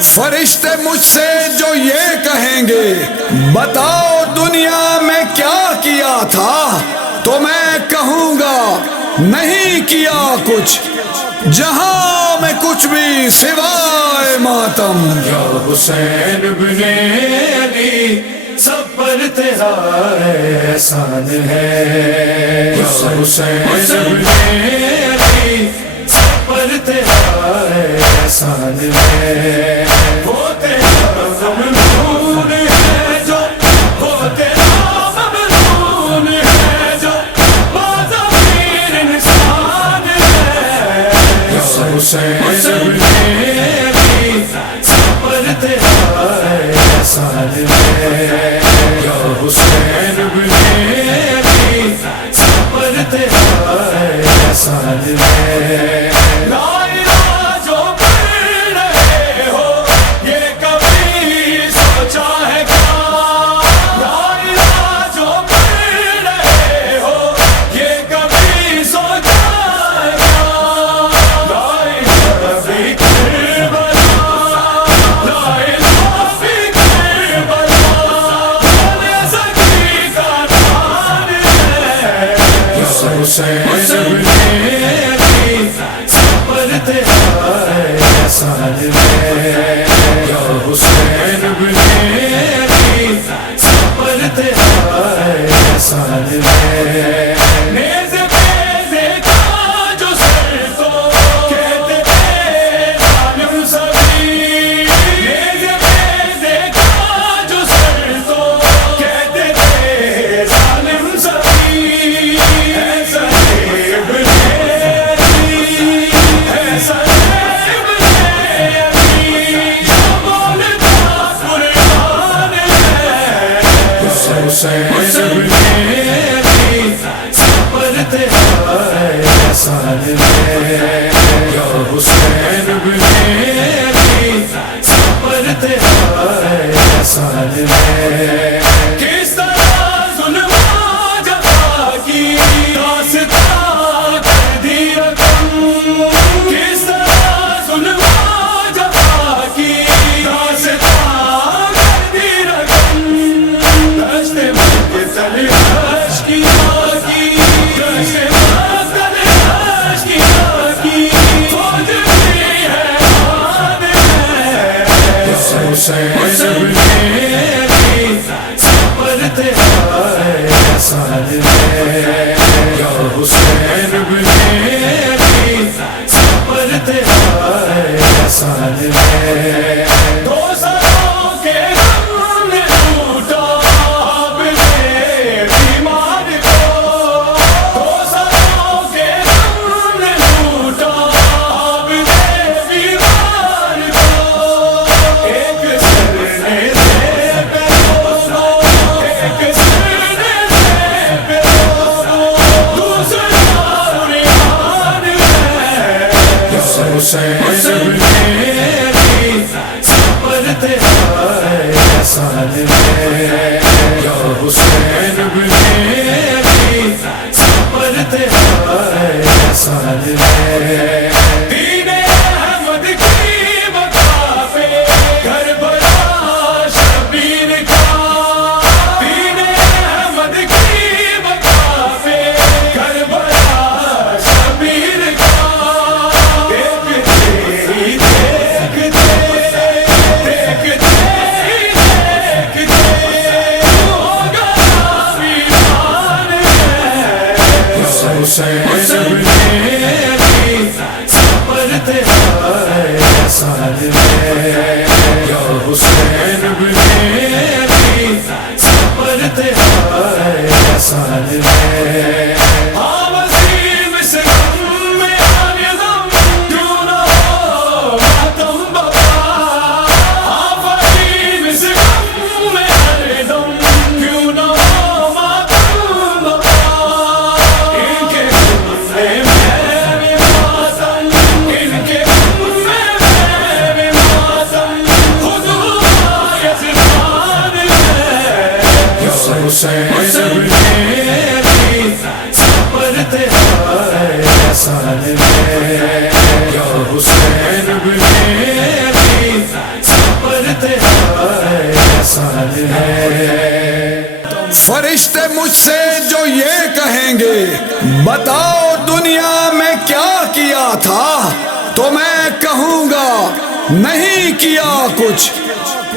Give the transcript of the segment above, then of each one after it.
فرشتے مجھ سے جو یہ کہیں گے بتاؤ دنیا میں کیا کیا تھا، تو میں کہوں گا نہیں کیا کچھ، جہاں میں کچھ بھی سوائے ماتم۔ یا حسین بن علی سب پر تیرا احسان ہے، یا حسین بن علی سب پر تیرا احسان ہے، وہ تیرا ممنون ہے جو، وہ تیرا ممنون ہے جو بازمیر انسان ہے، یا حسین بن علی سب پر تیرا احسان ہے، یا حسین بن علی سب پر تیرا احسان ہے۔ لا الہ جو پڑھ رہے ہو یہ کبھی سوچا ہے کیا، لا الہ جو پڑھ رہے ہو یہ کبھی سوچا ہے کیا، لا الہ فی کربلا، لا الہ فی کربلا، بولے زکی کا نام ہے، یا حسین بن علی سب پر تیرا احسان ہے، یا حسین بن علی سب پر تیرا احسان ہے۔ نیز پہ دیکھا جو سر تو کہتے تھے ظالم سبھی، نیز پہ دیکھا جو سر تو کہتے تھے ظالم سبھی، ہے صاحب علی، ہے صاحب علی، جو بولتا قرآن ہے، حسین بن علی سب پر تیرا احسان ہے، یا حسین بن علی سب پر تیرا احسان ہے۔ کس طرح ظلم جفا کی داستان کر دی رقم، کس طرح ظلم جفا کی داستان کر دی رقم، دشت مقتل اشکیا کی، دشت مقتل اشکیا کی، فوج بھی حیران ہے، حسین بن علی سب پر تیرا احسان ہے، یا حسین بن علی سب پر تیرا احسان ہے۔ دو سروں کے غم نے لوٹا اپنے بیمار کو، دو سروں کے غم نے لوٹا اپنے بیمار کو، ایک سر نے دے پہ دونوں، ایک سر نے دے پہ دونوں، دوسرا ریحان ہے، حسین بن علی سب پر تیرا احسان ہے، یا حسین بن علی سب پر تیرا احسان ہے۔ دین احمد کی بقا پہ کربلا شبیر کا، دین احمد کی بقا پہ کربلا شبیر کا، ایک تیری دیکھتے دیکھتے ہی دیکھتے ہوگا ویران ہے، حسین بن علی سب پر تیرا احسان ہے، یا حسین بن علی سب پر تیرا احسان ہے۔ ہاں وسیم سے غم میں آنے غم کیوں نہ ہو ماتم بپا، ہاں فریم سے غم میں آنے دم کیوں نہ ہو ماتم بپا، ان کے غم میں بھی ماتم، ان کے غم میں بھی ماتم، خود ہوا یزدان ہے، حسین بن علی سب پر تیرا احسان ہے، یا حسین بن علی مجھ سے جو یہ کہیں گے بتاؤ دنیا میں کیا کیا تھا تو میں کہوں گا نہیں کیا کچھ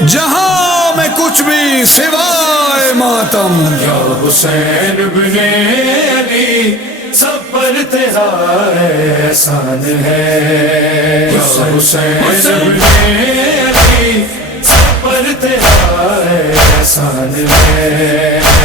جہاں میں کچھ بھی سوائے ماتم یا حسین ابن علی سب پر تیرا احسان ہے یا حسین ابن علی سب پر تیرا احسان ہے